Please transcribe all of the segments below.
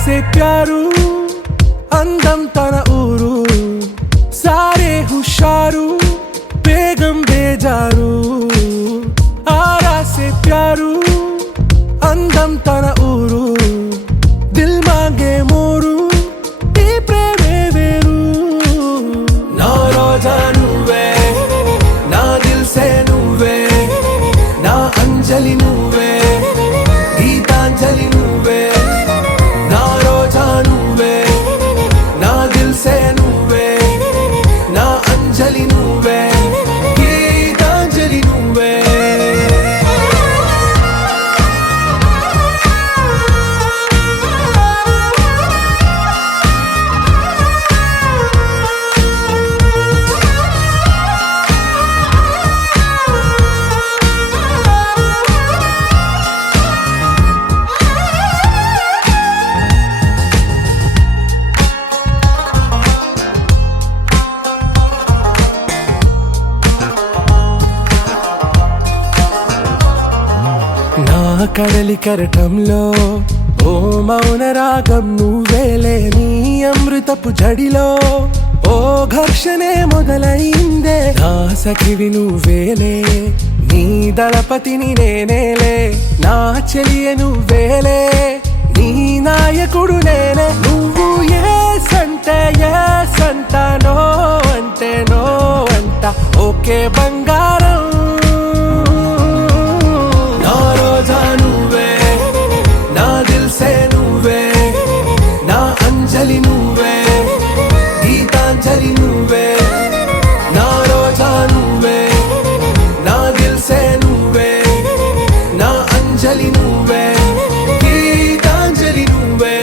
से प्यारू अंदम तन ऊरू सारे हुशारू बेगम बेजारू आरा से प्यारू अंदम तन ऊरू दिल मांगे मोरू ఈ ప్రేమే వేరు నా రోజా నువ్వే నా దిల్ సే నువ్వే నా అంజలి నువ్వే గీతాంజలి నువ్వే నా రోజా నువ్వే నా దిల్ సే నువ్వే నా అంజలి నువ్వే గీతాంజలి నువ్వే కడలి కరటంలో ఓ మౌన రాగం నువ్వేలే నీ అమృతపు జడిలో ఓ ఘర్షణే మొదలైందే నా సఖివి నువ్వేలే నీ దళపతిని నేనేలే నా చెలియ నువ్వేలే నీ నాయకుడు నేనే నువ్వు ఏ సంట నో అంటే నో అంట ఓకే బంగారం నువ్వే నా దిల్ సే నువ్వే నా అంజలి నువ్వే గీతాంజలి నువ్వే నా రోజా నువ్వే నా దిల్ సే నువ్వే నా అంజలి నువ్వే గీతాంజలి నువ్వే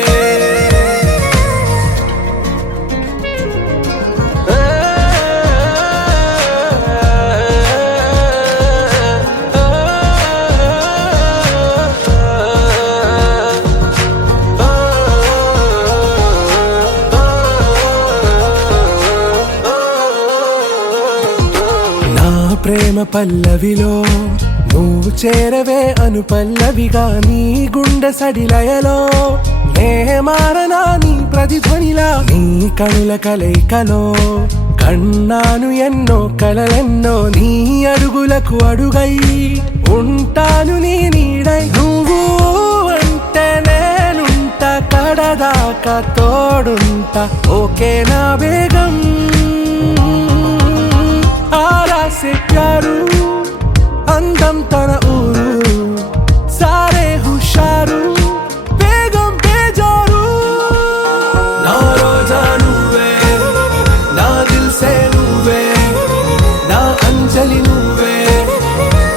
ప్రేమ పల్లవిలో నువ్వు చేరవే అను పల్లవిగా నీ గుండె సడిలయలో నే మారనా నీ ప్రతిధ్వనిలా నీ కనుల కలయికలో కన్నాను ఎన్నో కలలెన్నో నీ అడుగులకు అడుగై ఉంటాను నీ నీడై నువ్వు అంటే నేనుంట కడదాకా తోడుంటా ఓకే నా బేగం आरा से प्यारू अंदम तन ऊरू सारे हुशारू बेगम बेजारू ना रोजा నువ్వే నా దిల్ సే నువ్వే నా అంజలి నువ్వే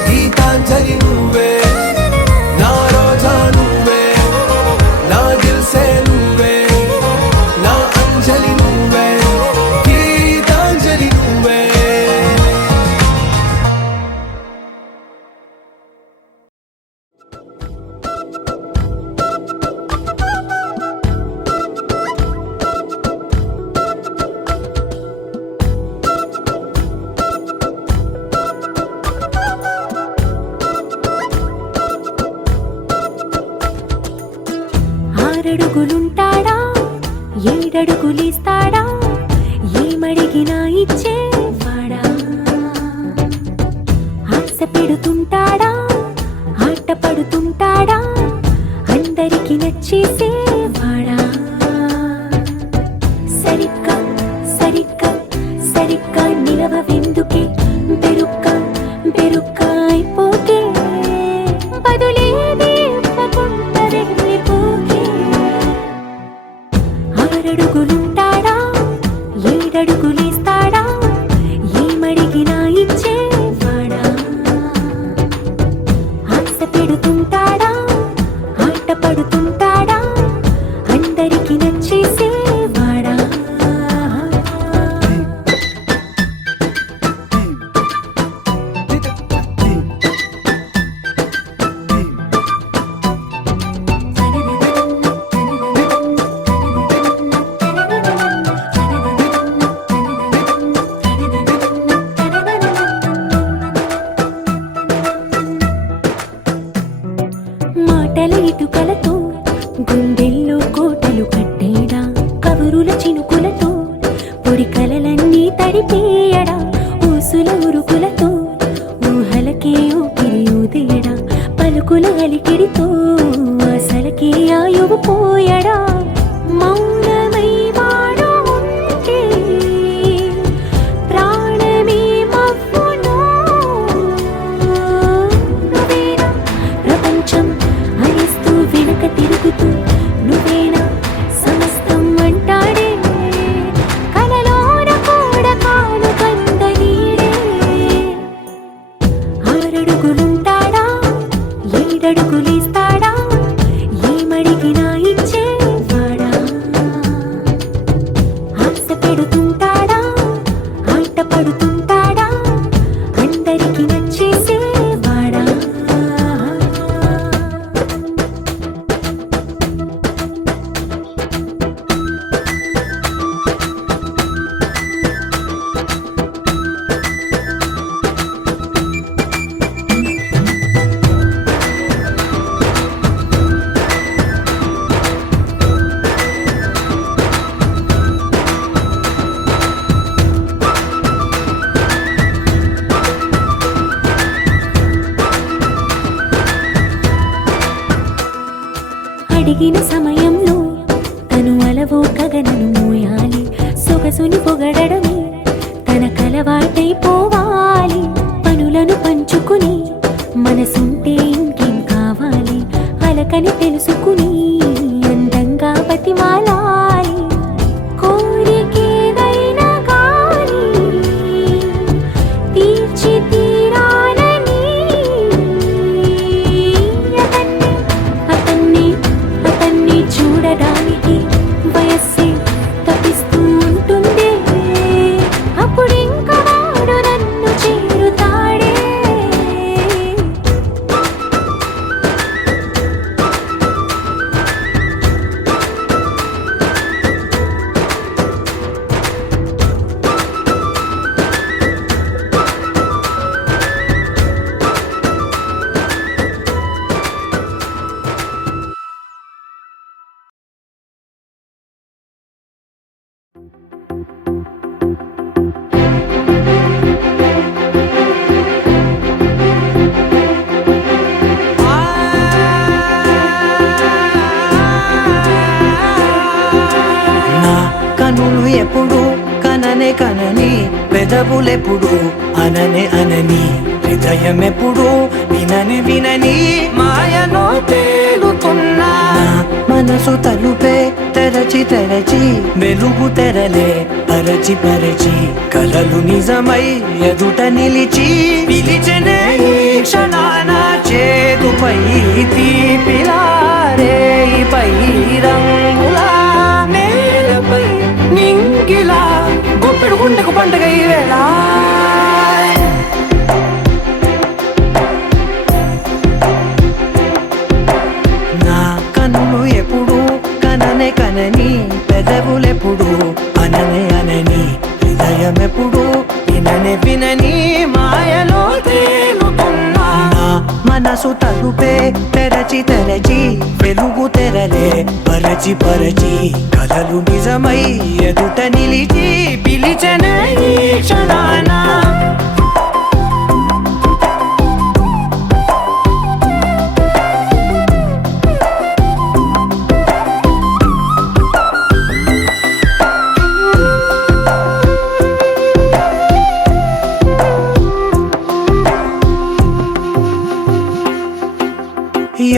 గీతాంజలి నువ్వే నా రోజా నువ్వే నా ఆరడుగులుంటాడా ఏడడుగులేస్తాడా ఏమడిగినా ఇచ్చేవాడా ఆశ పెడుతుంటాడా ఆట పడుతుంటాడా అందరికి నచ్చేసేవాడా సరిగ్గా సరిగ్గా సరిగ్గా నిలవెందుకే బెరుక్క బెరుక్క అయిపోకే బదులేది ఇవ్వకుండా వెళ్ళిపోకే ఆరడుగులుంటాడా ఏడడుగులేస్తాడా ఏమడిగినా ఇచ్చేవాడా ఆశ పెడుతుంటాడా ఆట పడుతుంటాడా అందరికి నచ్చేసేవాడా మాటల ఇటుకలతో గుండెల్లో కోటలు కట్టేడా కబురుల చినుకులతో పొడి కలలన్నీ తడిపేయడా ఊసుల ఉరుకులతో ఊహలకే ఊపిరి ఊదేయడా పలుకుల అలికిడితో అసలకే ఆయువు పోయడా మౌనమై వాడు ఉంటే ప్రాణమే మవ్వును నువ్వేనా ప్రపంచం అరిస్తూ వెనుక తిరుగుతూ నువ్వేనా సమస్తం అంటాడే కలలోన కూడా కాను కందనీడే ఆరడుగులుంటాడా ఏడడుగులేస్తాడా ఏమడిగినా ఇచ్చేవాడా ఆశ పెడుతుంటాడా ఆట పడుతుంటాడా అందరికి నచ్చేసేవాడా అడిగిన సమయంలో తను అలవో గగనను మోయాలి సొగసుని పొగడమే తన కలవాటైపోవాలి పనులను పంచుకుని మనసుంటే ఇంకేం కావాలి అలకని తెలుసుకుని అందంగా బతిమాలాలి కోరికేదైనా గాని తీర్చి తీరాలని అతన్ని అతన్ని చూడడానికి వయస్సే తప్పిస్తూ ఉంటుంది అప్పుడింక వాడు నన్ను చేరుతాడే నా కనులు ఎప్పుడు కననే కనని పెదవులెప్పుడు అననే అనని హృదయం ఎప్పుడు వినని వినని మాయలో తేలుతున్నా మనసు తలుపే తెరచి తెరచి వెలుగు తెరలే పరచి పరచి కలలు నిజమై ఎదుట నిలిచి పిలిచనే ఈ క్షణాన చేతుపై తీపిలారే పై రంగులా నేలపై నింగిలా గుప్పెడు గుండెకు పండుగ ఈ వేళ నా కన్నులు ఎప్పుడు కననే కనని పెదవులెప్పుడు అననే అనని హృదయం ఎప్పుడు విననే వినని మాయలో తేలుతున్నా మనసు తలుపే తెరచి తెరచి వెలుగు తెరలే పరచి పరచి కలలు నిజమై ఎదుట నిలిచి పిలిచెనే ఈ క్షణాన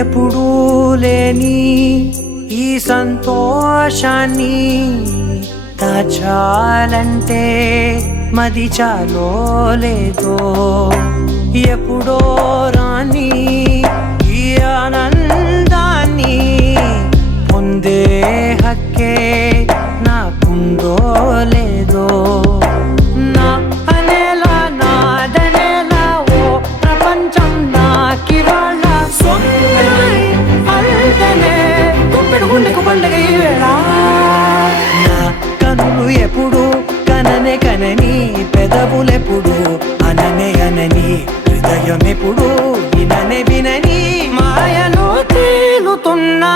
ఎప్పుడూ లేని ఈ సంతోషాన్ని దాచాలంటే మది చాలో లేదో ఎప్పుడో రాని ఈ ఆనందాన్ని పొందే హక్కే నాకుందో లేదో నా అనేలా నాదనేలా ఓ ప్రపంచం నాకివాళ పండుగ నా కనులు ఎప్పుడు కననే కనని పెదవులెప్పుడు అననే అనని హృదయం ఎప్పుడు విననే వినని మాయను తేలుతున్నా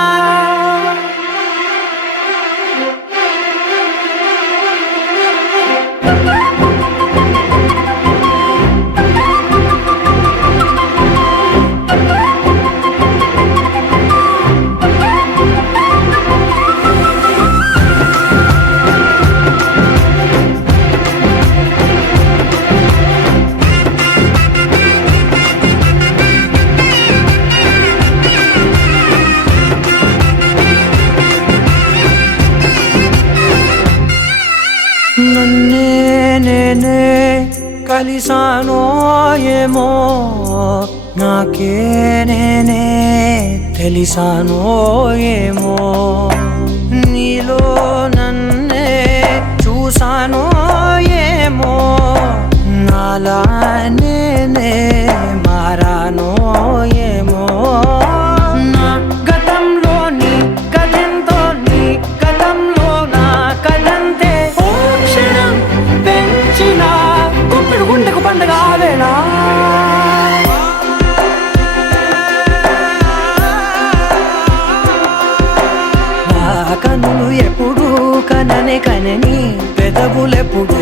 నన్నే నేనే కలిసానో ఏమో నాకే నేనే తెలిసానో ఏమో నీలో నన్నే చూసానో ఏమో నాలా నేనే మారానో ఏమో నా గతంలోని కథంతో నీ గతంలో నా కథంతే గుండెకు పండగ వేళ నా కనులు ఎప్పుడు కననే కనని పెదవులెప్పుడు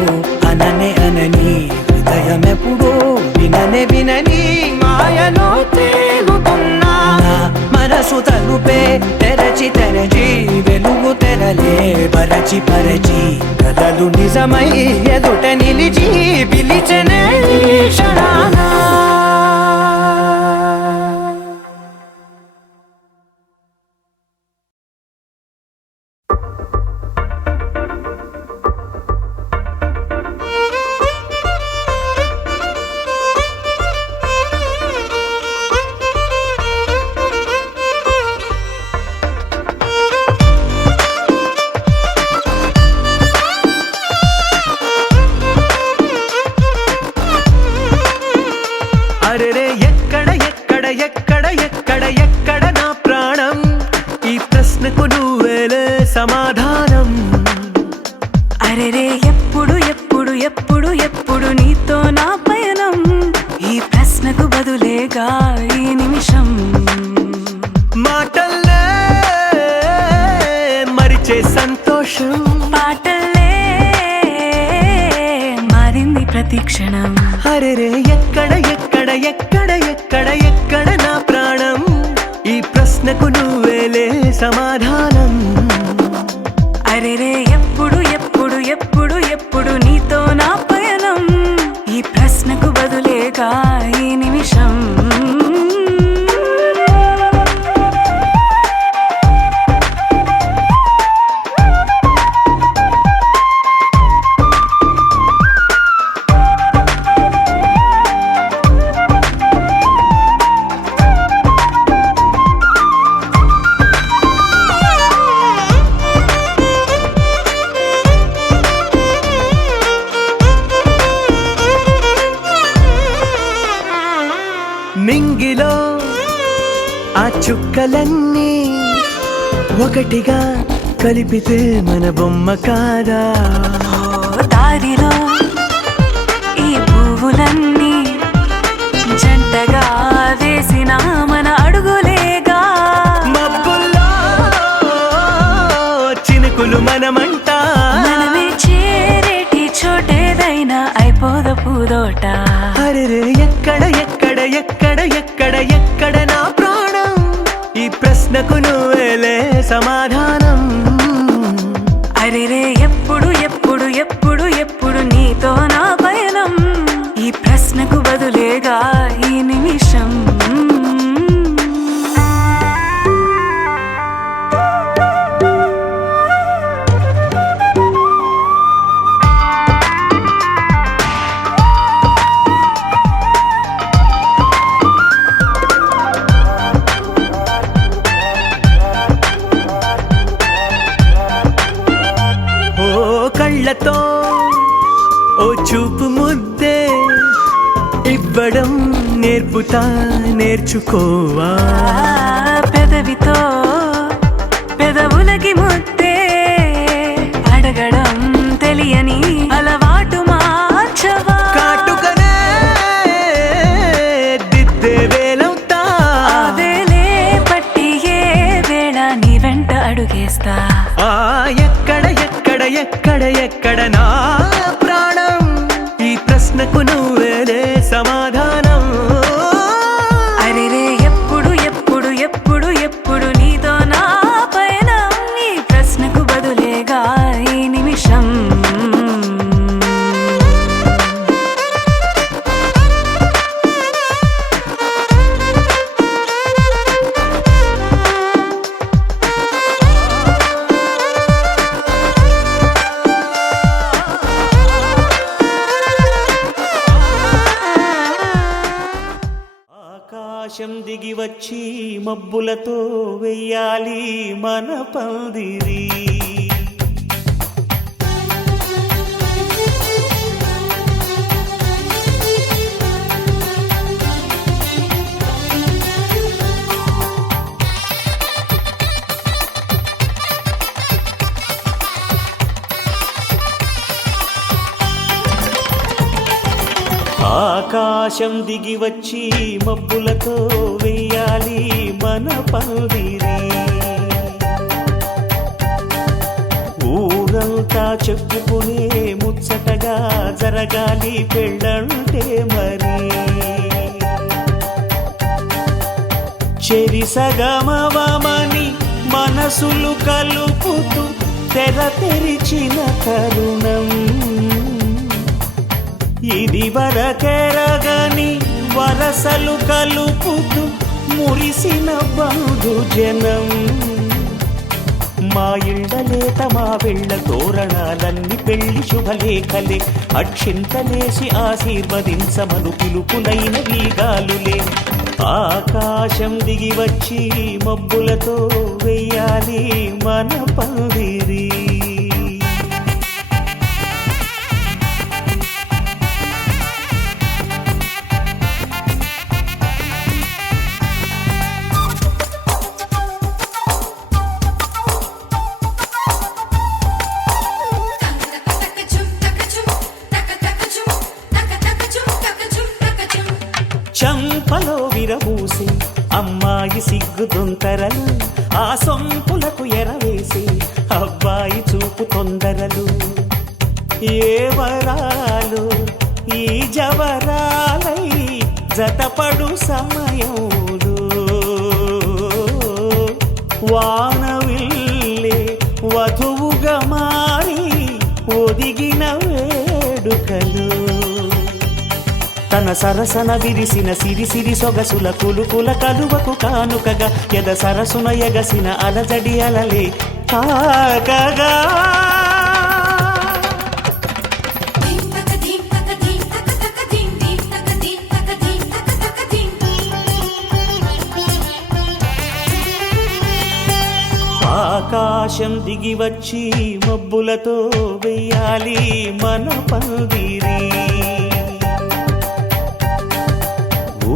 అననే అనని హృదయం ఎప్పుడు విననే వినని మాయలో తేలుతున్నా నా మనసు తలుపే తెరచి తెరచి వెలుగు తెరలే పరచి పరచి కలలు నిజమై ఎదుట నిలిచి పిలిచెనే ఈ క్షణాన అరెరే ఎక్కడ ఎక్కడ ఎక్కడ ఎక్కడ ఎక్కడ నా ప్రాణం ఈ ప్రశ్నకు నువ్వేలే సమాధానం అరెరే ఎప్పుడు ఎప్పుడు ఎప్పుడు ఎప్పుడు నీతో నా పయనం ఈ ప్రశ్నకు బదులేగా ఈ నిమిషం మాటల్లే మరిచే సంతోషం పాటలే మారింది ప్రతి క్షణం అరెరే ఎక్కడ ఎక్కడ ఎక్కడ ఎక్కడ ఎక్కడ నా ప్రాణం ఈ ప్రశ్నకు నువ్వేలే సమాధానం అరెరే ఎప్పుడు ఎప్పుడు ఎప్పుడు ఎప్పుడు నీతో నా పయనం ఈ ప్రశ్నకు బదులేగా ఈ నిమిషం మింగిలో ఆ చుక్కలన్నీ ఒకటిగా కలిపితే మన బొమ్మ కాదా దారిలో ఈ పువ్వులన్నీ జంటగా వేసిన సమాధానం. అరెరే ఎప్పుడు ఎప్పుడు ఎప్పుడు ఎప్పుడు నీతో నా పయనం, ఈ ప్రశ్నకు బదులేగా ఈ నిమిషం. కళ్ళతో ఓ చూపు ముద్దే ఇవ్వడం నేర్పుతా, నేర్చుకోవా. పెదవితో పెదవులకి ముద్దే అడగడం తెలియని అలవాటు మార్చవా. కాటుకనే దిద్దే వేలవుతా, వేలే పట్టి ఏ వేళ నీ వెంట అడుగేస్తా. ఎక్కడ ఎక్కడ ఎక్కడ ఎక్కడ నా ప్రాణం, ఈ ప్రశ్నకు నువ్వేలే సమాధానం. అరెరే ఎప్పుడు ఎప్పుడు ఎప్పుడు ఎప్పుడు నీతో నా పయనం, ఈ ప్రశ్నకు బదులేగా ఈ నిమిషం. ఆకాశం దిగి వచ్చి మబ్బులతో వెయ్యాలి మన పందిరి. ఆకాశం దిగి వచ్చి మబ్బులతో వెయ్యాలి మన పందిరి. ఊరంతా చెప్పుకునే ముచ్చటగా జరగాలి పెళ్ళంటే మరి. చెరిసగమవమని మనసులు కలుపుతూ తెర తెరిచిన తరుణం, ఇది వరకెరగని వరసలు కలుపుతూ మురిసిన బంధుజనం. మా ఇళ్ళలేత మా వెళ్ళ తోరణాలన్నీ పెళ్లి శుభలేఖలే, అక్షింతలేసి ఆశీర్వదించమను పిలుపులైన వీగాలులే. ఆకాశం దిగి వచ్చి మబ్బులతో వెయ్యాలి మన పందిరి. చంపలో విరబూసి అమ్మాయి సిగ్గుదొంతరలు, ఆ సొంపులకు ఎరవేసి అబ్బాయి చూపు తొందరలు. ఏ వరాలు ఈ జవరాలై జతపడు సమయంలో, వానవిల్లే వధువుగా మారి ఒదిగిన వేడుకలు. తన సరసన విరిసిన సిరిసిరి సొగసుల కులుకుల కలువకు కానుకగా, ఎద సరసున ఎగసిన అలజడి అలలే తాకగా. ఆకాశం దిగి వచ్చి మబ్బులతో వెయ్యాలి మన పందిరి.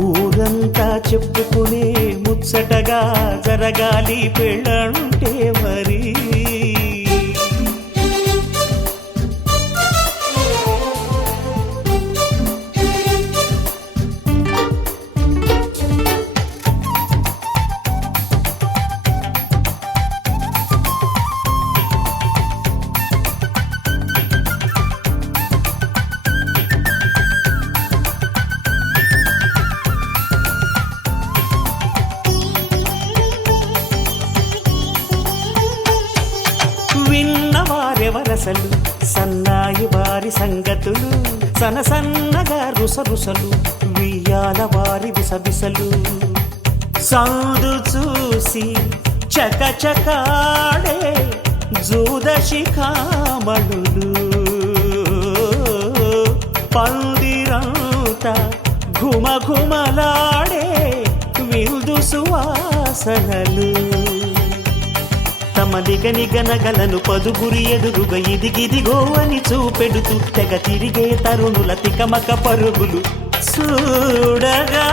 ఊరంతా చెప్పుకునే ముచ్చటగా జరగాలి పెళ్ళంటే మరి. సిసలు సన్నాయి వారి సంగతులు సనసన్నగా రుసరుసలు వియ్యాల వారి విసబిసలు సందు చూసి చకచకాడే జూదశిఖామణులు పందిరంతా ఘుమఘుమలాడే విందు సువాసనలు తమ నిగనిగనగలను పదుగురి ఎదురుగా ఇదిగిదిగో అని చూపెడుతూ తెగ తిరిగే తరుణుల తికమక పరుగులు చూడగా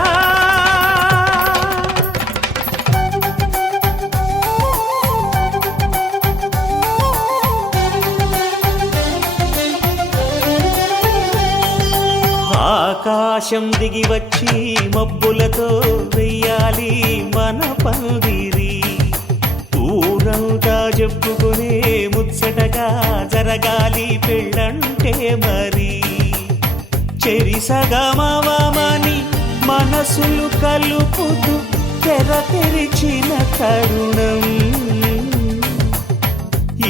ఆకాశం దిగి వచ్చి మబ్బులతో వెయ్యాలి మన పందిరి ఊరంతా చెప్పుకునే ముచ్చటగా జరగాలి పెళ్ళంటే మరి చెరిసగమవమని మనసులు కలుపుతూ తెర తెరిచిన తరుణం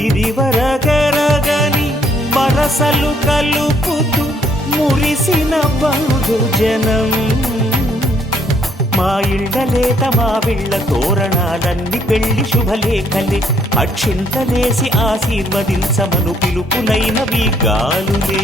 ఇది వరగరగని వరసలు కలుపుతూ మురిసిన బంధుజనం మా ఇళ్ళలేత మా విళ్ళ తోరణాలన్నీ పెళ్లి శుభలేఖలే అక్షింతలేసి ఆశీర్వదించమను పిలుపులైనవి గాలులే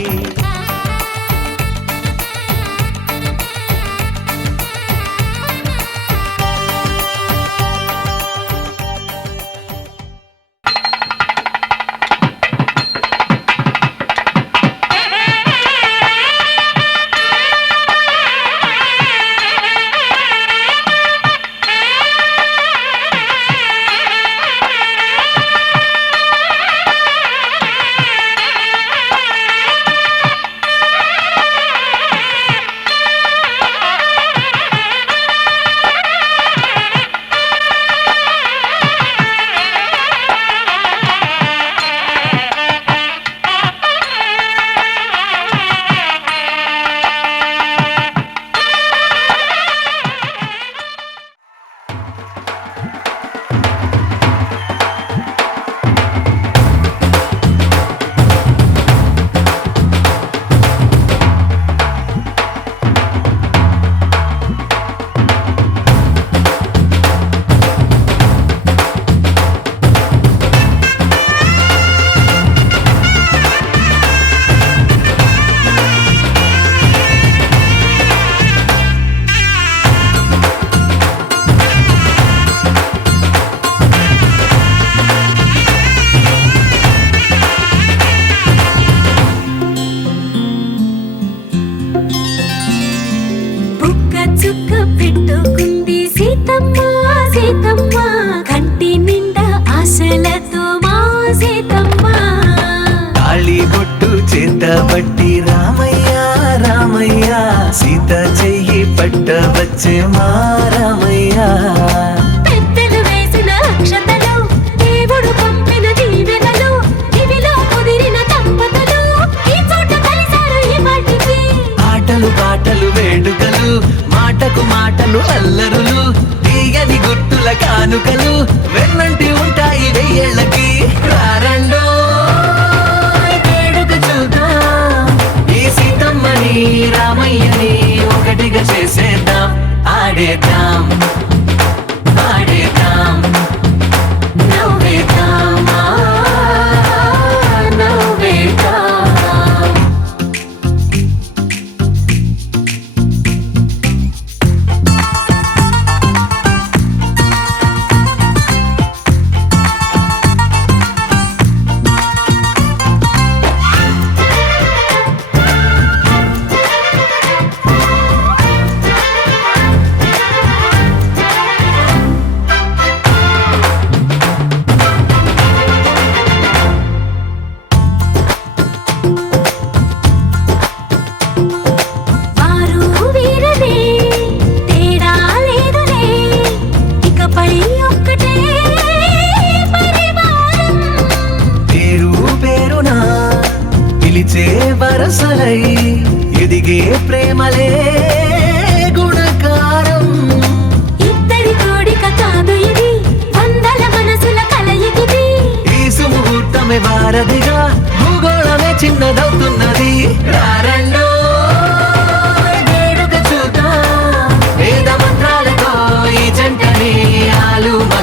బట్టి రామయ్య రామయ్య సీత చెయ్యి పట్ట వచ్చే మా రామయ్య పెద్దలు వేసిన అక్షతలు దేవుడు పంపిన దీవెనలు ఇవిలో కుదిరిన దంపతులు ఈ చోట కలిసారు ఈ వాటికి ఆటలు పాటలు వేడుకలు మాటకు మాటలు అల్లరులు తీయని గుర్తుల కానుకలు వెన్నంటి ఉంటాయి వెయ్యేళ్ళకి రారండో రామయ్యని ఒకటిగా చేసేద్దాం ఆడేద్దాం ఆడేద్దాం నవ్వేద్దాం నవ్వేద్దాం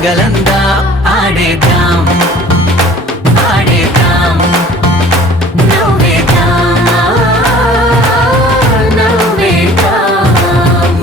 పగలందా ఆడేద్దాం ఆడేద్దాం నవ్వేద్దాం నవ్వేద్దాం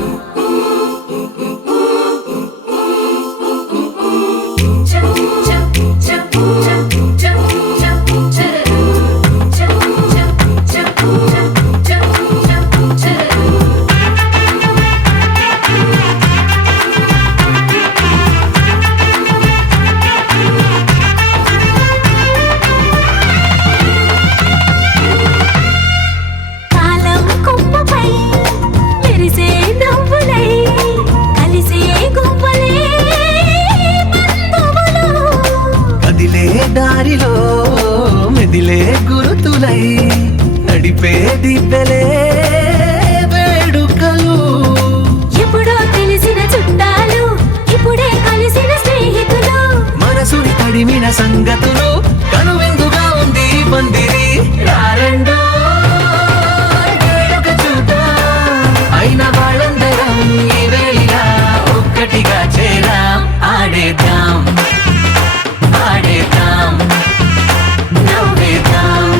కాలం కొమ్మపై మెరిసే నవ్వులై కలిసే గువ్వలే బంధువులు కదిలే దారిలో మెదిలే గురుతులై నడిపే దివ్వెలే వేడుకలు ఎప్పుడో తెలిసిన చుట్టాలు ఇప్పుడే కలిసిన స్నేహితులు మనసుని తడిమిన సంగతులు కనువిందుగా ఉంది పందిరి రారండో వేడుక చూద్దాం అయిన వాళ్ళందరం ఈ వేళ ఒక్కటిగా చేరాం ఆడేద్దాం ఆడేద్దాం నవ్వేద్దాం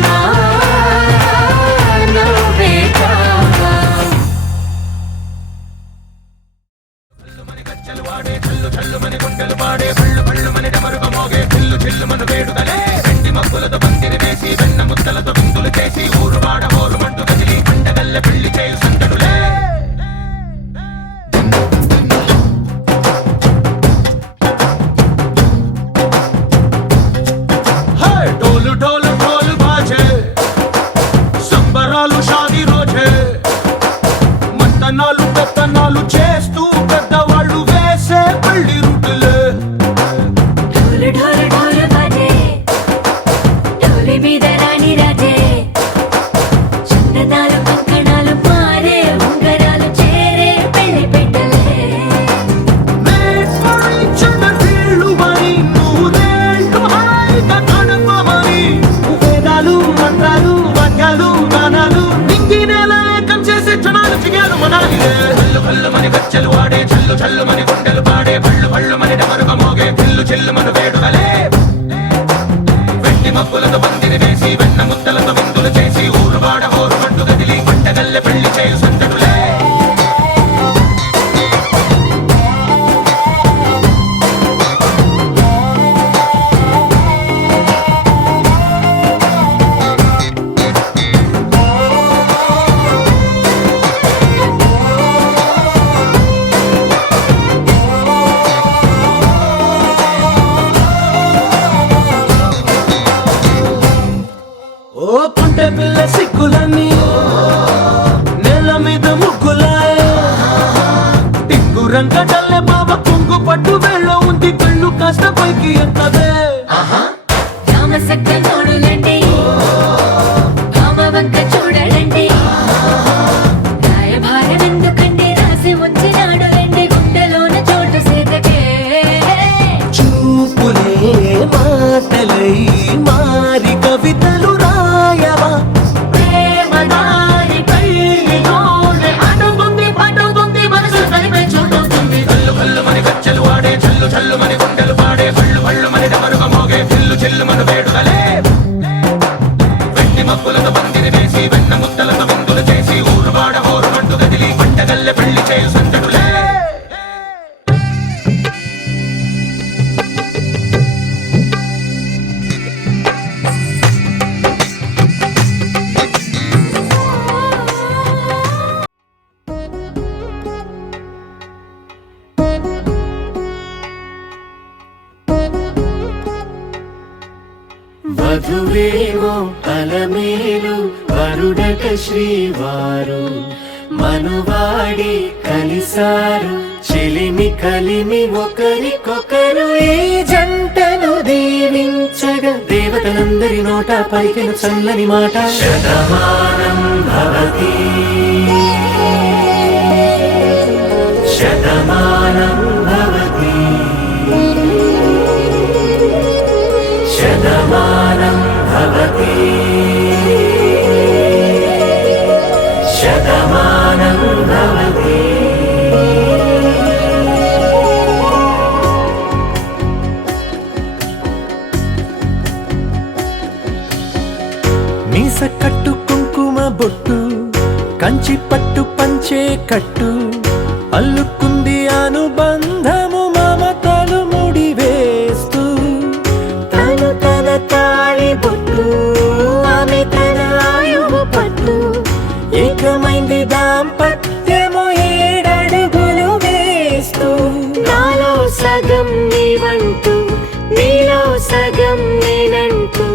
నవ్వేద్దాం ढोल ढोल ढोल बाजे సంబరాలు షాదీ రోజే మంతనాలు పెత్తనాలు చేస్తూ పెద్దవాళ్ళు వేసే పెళ్లి రూటులే ఢోలు ఢోలు ఢోలు బాజే ఢోలి మీద రాణి రాజే చందనాలు కంకణాలు మారే ఉంగరాలు చేరే పెళ్లి పెట్టలే వీళ్ళు మరి నూరేళ్ళు హాయిగా గడపమని వేదాలు మంత్రాలు వాక్యాలు గానాలు నింగి నేల ఏకం చేసే క్షణాలు చిగాలు మనాలి హల్లు హల్లు మని గజ్జలు వాడే చల్లు చల్లు మని గుండెలు పాడే పళ్ళు పళ్ళు మని డమరుగ మోగే పిల్లు చెల్లు మన వేడుకలే వెండి మబ్బులతో పందిరి వేసి వెన్న ముద్దలతో విందులు చేసి ఊరు వాడ హోరు మంటు గదిలి పంటగల్లె పెళ్లి చేయు సంతడులే ఓ పుంటె పిల్ల సిక్కులన్నీ నేల మీద ముగ్గులాయ టిక్కు రంగడల్లె బాబ కుంగు పట్టు వేళ్ళ ఉంది కళ్ళు కాస్త పైకి ఎత్తదే రామ సక్క నోడులండి రామ వంక చూడలండి రాయభారం ఎందుకండి రాసి ఉంచినాడు రండి గుండెలోన చోటు సేతకే చూపులే మాటలై మారి కవితలు రాయవా ప్రేమ దారి పెళ్లిలోనే అడుగుంది పడుతుంది మనసు కలిపే చోటుంది కల్లు కల్లు మని గజ్జలు వాడే చల్లు చల్లు మని గుండెలు పాడే పళ్ళు పళ్ళు మని డమరుగ మోగే పిల్లు చెల్లు మన వేడుకలే వెండి మబ్బులతో పందిరి వేసి వెన్న ముద్దలతో విందులు చేసి ఊరు వాడ హోరు మంటు గదిలి పంటగల్లె పెళ్లి చేయు సంతడులే వధువేమో అలమేలు వరుడట శ్రీవారు మనువాడి కలిసారు చెలిమి కలిమి ఒకరికొకరు ఈ జంటను దీవించగా దేవతలందరి నోట పలికిన చల్లని మాట శతమానం భవతి శతమానం భవతి శతమానం భవతి శతమానం భవతి కంచి పట్టు పంచే కట్టు అల్లుకుంది అనుబంధము మమతలు ముడివేస్తూ తను తన తాళి బొట్టు ఆమె తన ఆయువు పట్టు ఏకమైంది దాంపత్యము 7 అడుగులు వేస్తూ నాలో సగం నీవంటూ నీలో సగం నేనంటూ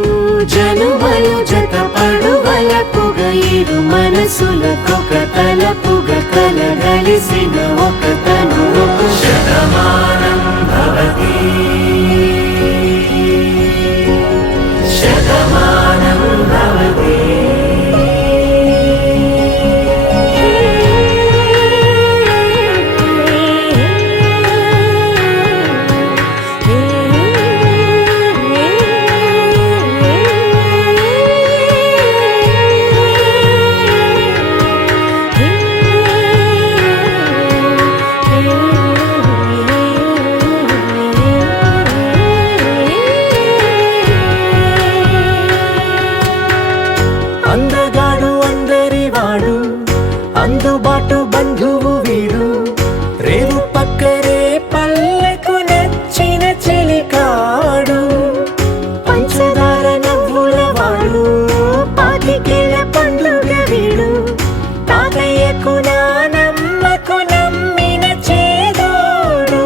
జనుమలు జతపడు వలపుగ ఇరు మనసులకొక తలపుగ కలగలిసిన ఒక తను శతమానం భవతి శతమానం భవతి అందగాడు అందరివాడు అందుబాటు బంధువు వీడు రేవు పక్కరే పల్లెకు నచ్చిన చెలికాడు పంచదార నవ్వుల వాడు పాతికేళ్ల పండుగ వీడు తాతయ్యకు నానమ్మకు నమ్మిన చేదోడు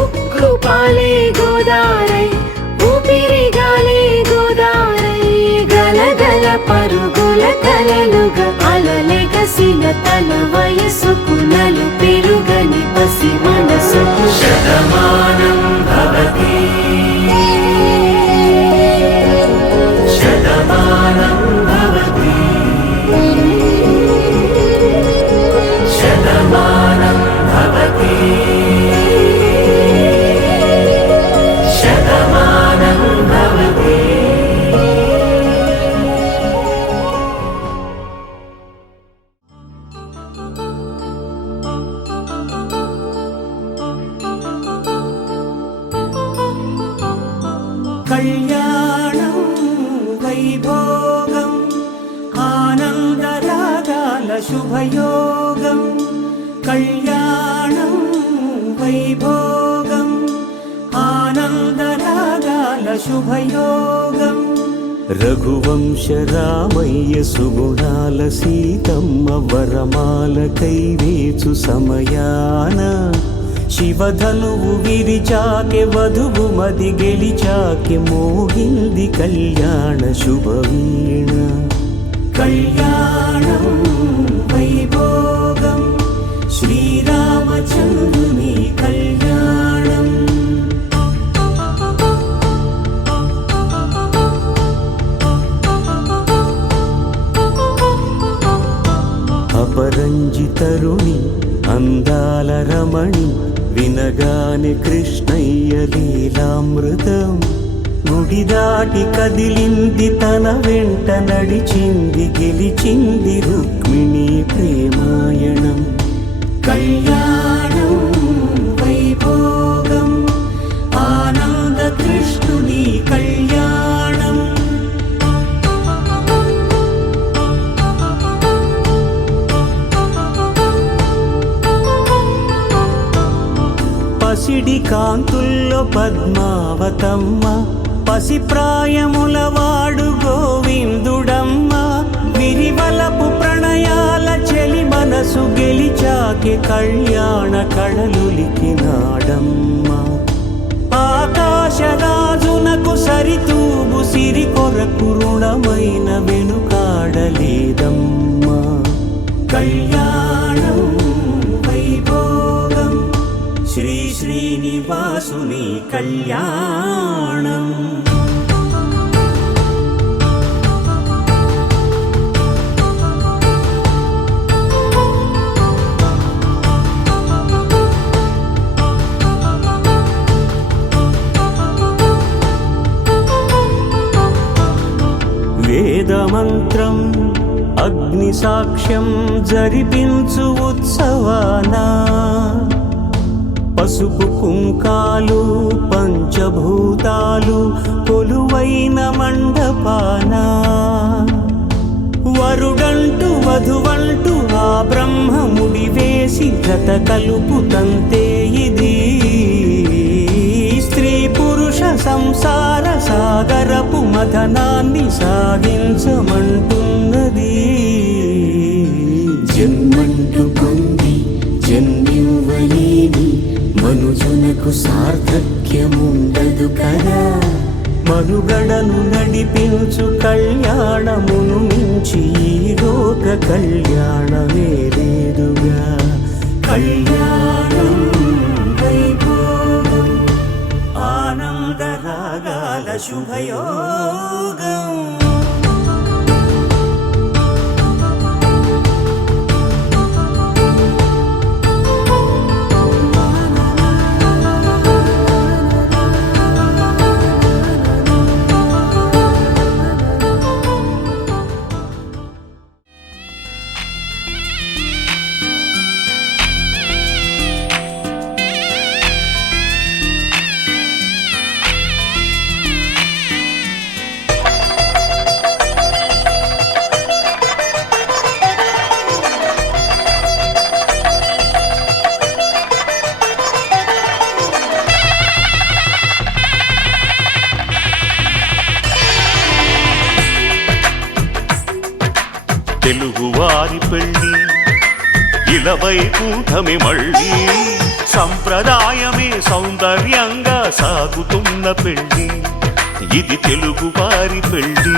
ఉక్కు పాలే గోదారై ఊపిరి గాలే గోదారై గలగల పరుగుల కలలుగా అలలెగసిన తన వయసుకు నలు పెరుగని పసి మనసుకు శతమానం భవతి శతమానం భవతి శతమానం భవతి శతమానం భవతి కళ్యాణం వైభోగం ఆనందరాగాల శుభయోగం కళ్యాణం వైభోగం ఆనందరాగాల శుభయోగం రఘువంశ రామయ్య సుగుణాల సీతమ్మ వరమాల కైవేచు సమయాన శివధనువు విరిచాకె వధువు మది గెలిచాకె మోగింది కళ్యాణ శుభవీణ కళ్యాణం వైభోగం శ్రీరామచంద్రుని కళ్యాణం అపరంజి తరుణి అందాల రమణి వినగానే కృష్ణయ్య లీలామృతం గుడి దాటి కదిలింది తన వెంట నడిచింది గెలిచింది రుక్మిణి ప్రేమాయణం కళ్యాణం వైభోగం ఆనంద కృష్ణుని కళ్యాణం పసిడి కాంతుల్లో పద్మావతమ్మ పసిప్రాయముల వాడు గోవిందుడమ్మ విరివలపు ప్రణయాల చెలి మనసు గెలిచాకే కళ్యాణ కళలులికినాడమ్మ ఆకాశరాజునకు సరితూగు సిరి కొరకు రుణమైన వెనుకాడలేదమ్మా కళ్యాణం వైభోగం శ్రీ శ్రీనివాసుని కళ్యాణం వేదమంత్రం అగ్ని సాక్ష్యం జరిపించు ఉత్సవానా పసుపు కుంకాలు పంచభూతాలు కొలువైన మండపాన వరుడంటూ వధువంటూ ఆ బ్రహ్మముడి వేసి గత కలుపుతంతే ఇది స్త్రీ పురుష సంసార సాగరపు మథనాన్ని సాగించమంటున్నది. జన్మంటూ పొంది జన్మివ్వలేని మనుజునకు సార్థక్యముండదు కదా. మనుగడను నడిపించు కళ్యాణమును మించి ఈ లోక కళ్యాణమే లేదుగా. కళ్యాణం వైభోగం ఆనందరాగాల శుభయోగం. తెలుగువారి పెళ్ళి ఇలవైకుంఠమే మళ్ళీ సంప్రదాయమే సౌందర్యంగా సాగుతున్న పెళ్ళి ఇది తెలుగువారి పెళ్ళి.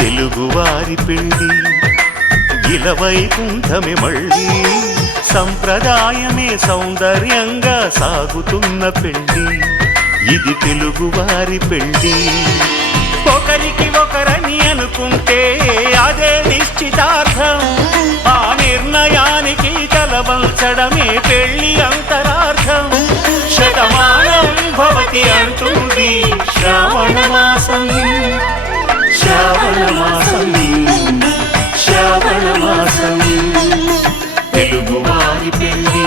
తెలుగువారి పెళ్ళి ఇలవైకుంఠమే మళ్ళీ సంప్రదాయమే సౌందర్యంగా సాగుతున్న పెళ్ళి ఇది తెలుగువారి పెళ్ళి. ఒకరికి ఒకరని అనుకుంటే అదే నిశ్చితార్థం. ఆ నిర్ణయానికి తలవంచడమే పెళ్ళి అంతరార్థం. శతమానం భవతి అంటుంది శ్రావణ మాసం. శ్రావణ మాసం శ్రావణ మాసం తెలుగువారి పెళ్ళి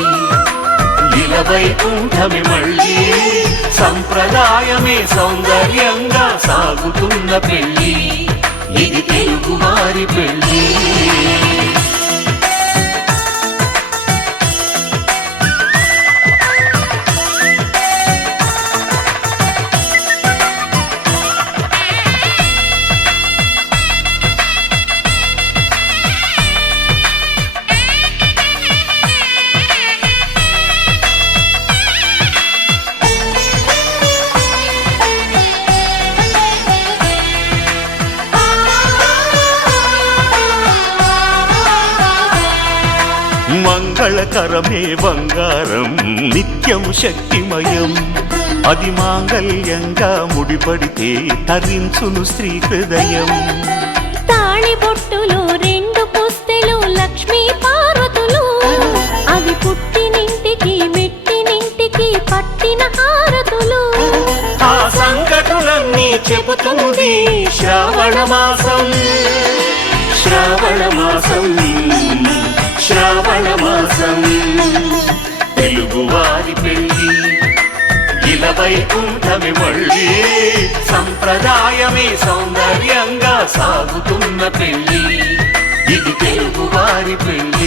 ఇలవైకుంఠమే మళ్ళీ సంప్రదాయమే సౌందర్యంగా సాగుతున్న పెళ్ళి ఇది తెలుగువారి పెళ్ళి. మంగళకరమే బంగారం నిత్యం శక్తిమయం. అది మాంగళ్యంగా ముడిపడితే తరించును స్త్రీ హృదయం. తాళి బొట్టులు రెండు పుస్తెలు లక్ష్మీ పార్వతులు అవి పుట్టినింటికి మెట్టినింటికి పట్టిన హారతులు. ఆ సంకటులన్నీ చెబుతుంది శ్రావణ మాసం. శ్రావణ మాసం శ్రావణ మాసం తెలుగువారి పెళ్ళి ఇలవైకుంఠమే మళ్ళీ సంప్రదాయమే సౌందర్యంగా సాగుతున్న పెళ్ళి ఇది తెలుగువారి పెళ్ళి.